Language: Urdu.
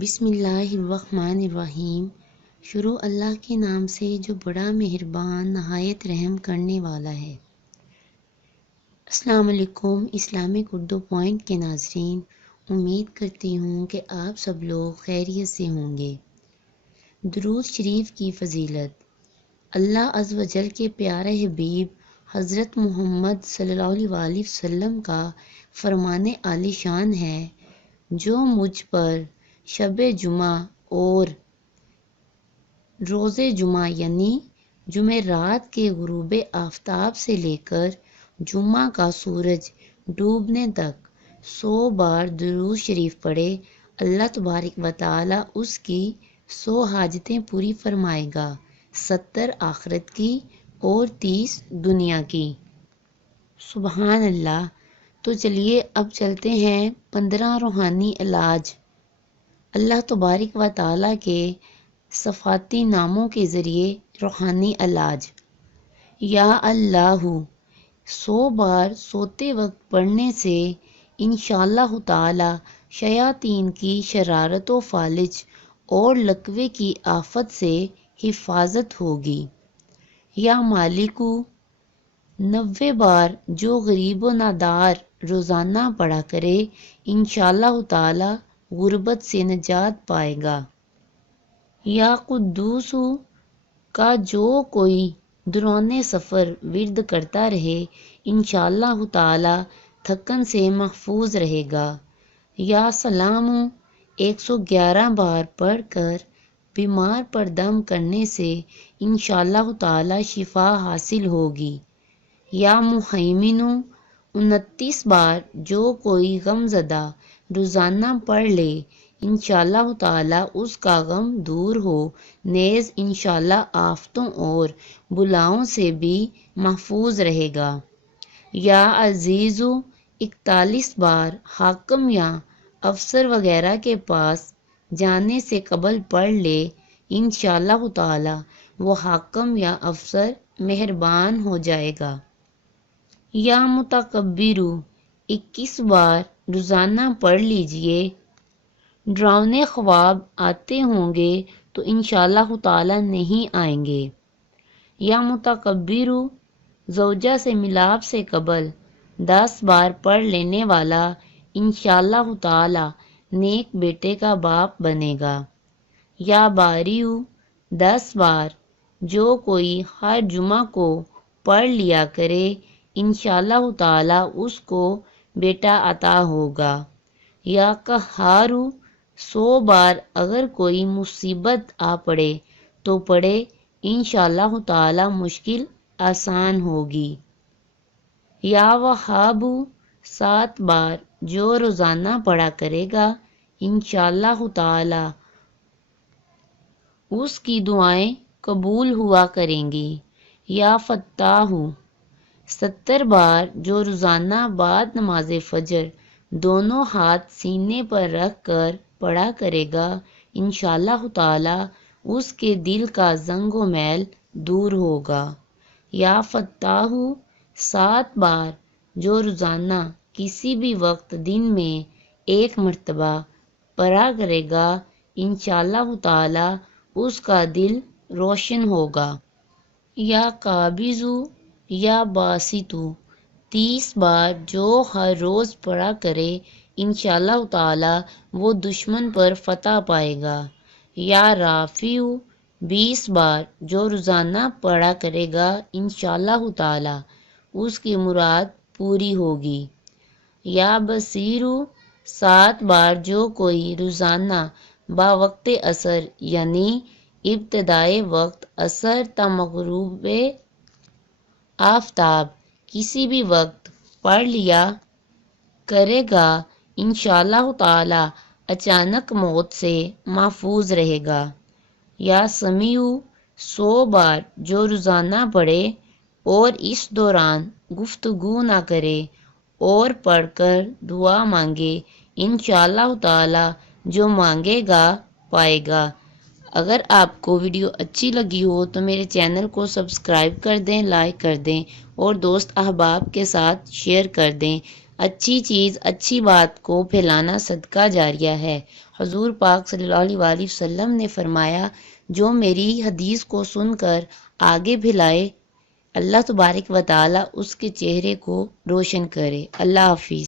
بسم اللہ الرحمن الرحیم۔ شروع اللہ کے نام سے جو بڑا مہربان نہایت رحم کرنے والا ہے۔ السلام علیکم اسلامک اردو پوائنٹ کے ناظرین، امید کرتی ہوں کہ آپ سب لوگ خیریت سے ہوں گے۔ درود شریف کی فضیلت۔ اللہ عز و جل کے پیارے حبیب حضرت محمد صلی اللہ علیہ وسلم کا فرمان عالی شان ہے، جو مجھ پر شب جمعہ اور روز جمعہ یعنی جمعرات کے غروب آفتاب سے لے کر جمعہ کا سورج ڈوبنے تک 100 بار درود شریف پڑھے، اللہ تبارک و تعالی اس کی 100 حاجتیں پوری فرمائے گا، 70 آخرت کی اور 30 دنیا کی۔ سبحان اللہ۔ تو چلیے اب چلتے ہیں 15 روحانی علاج، اللہ تبارک و تعالی کے صفاتی ناموں کے ذریعے روحانی علاج۔ یا اللہ 100 بار سوتے وقت پڑھنے سے انشاءاللہ تعالی شیاطین کی شرارت و فالج اور لقوے کی آفت سے حفاظت ہوگی۔ یا مالکو 90 بار جو غریب و نادار روزانہ پڑھا کرے، انشاءاللہ تعالی غربت سے نجات پائے گا۔ یا قدوس کا جو کوئی دوران سفر ورد کرتا رہے، انشاءاللہ تعالی تھکن سے محفوظ رہے گا۔ یا سلام 111 بار پڑھ کر بیمار پر دم کرنے سے انشاءاللہ تعالی شفا حاصل ہوگی۔ یا مہیمن 29 بار جو کوئی غم زدہ روزانہ پڑھ لے، انشاءاللہ تعالی اس کا غم دور ہو، نیز انشاءاللہ آفتوں اور بلاؤں سے بھی محفوظ رہے گا۔ یا عزیز 41 بار حاکم یا افسر وغیرہ کے پاس جانے سے قبل پڑھ لے، انشاءاللہ تعالی وہ حاکم یا افسر مہربان ہو جائے گا۔ یا متکبر 21 بار روزانہ پڑھ لیجئے، ڈراؤنے خواب آتے ہوں گے تو انشاءاللہ تعالی نہیں آئیں گے۔ یا متکبر زوجہ سے ملاپ سے قبل 10 بار پڑھ لینے والا انشاءاللہ تعالی نیک بیٹے کا باپ بنے گا۔ یا باریو 10 بار جو کوئی ہر جمعہ کو پڑھ لیا کرے، انشاءاللہ تعالی اس کو بیٹا عطا ہوگا۔ یا قہارو 100 بار اگر کوئی مصیبت آ پڑے تو پڑھے، انشاءاللہ تعالی مشکل آسان ہوگی۔ یا وہاب 7 بار جو روزانہ پڑھا کرے گا، انشاءاللہ تعالی اس کی دعائیں قبول ہوا کریں گی۔ یا فتاح 70 بار جو روزانہ بعد نماز فجر دونوں ہاتھ سینے پر رکھ کر پڑھا کرے گا، انشاءاللہ تعالی اس کے دل کا زنگ و میل دور ہوگا۔ یا فتاح 7 بار جو روزانہ کسی بھی وقت دن میں 1 مرتبہ پڑھا کرے گا، انشاءاللہ تعالی اس کا دل روشن ہوگا۔ یا قابض یا باسط 30 بار جو ہر روز پڑھا کرے، انشاءاللہ تعالی وہ دشمن پر فتح پائے گا۔ یا رافع 20 بار جو روزانہ پڑھا کرے گا، انشاءاللہ تعالی اس کی مراد پوری ہوگی۔ یا بصیر 7 بار جو کوئی روزانہ باوقت عصر یعنی ابتدائے وقت عصر تا مغروب آفتاب کسی بھی وقت پڑھ لیا کرے گا، انشاءاللہ تعالی اچانک موت سے محفوظ رہے گا۔ یا سمیع 100 بار جو روزانہ پڑھے اور اس دوران گفتگو نہ کرے اور پڑھ کر دعا مانگے، انشاءاللہ تعالی جو مانگے گا پائے گا۔ اگر آپ کو ویڈیو اچھی لگی ہو تو میرے چینل کو سبسکرائب کر دیں، لائک کر دیں اور دوست احباب کے ساتھ شیئر کر دیں۔ اچھی چیز، اچھی بات کو پھیلانا صدقہ جاریہ ہے۔ حضور پاک صلی اللہ علیہ وسلم نے فرمایا، جو میری حدیث کو سن کر آگے پھیلائے، اللہ تبارک و تعالیٰ اس کے چہرے کو روشن کرے۔ اللہ حافظ۔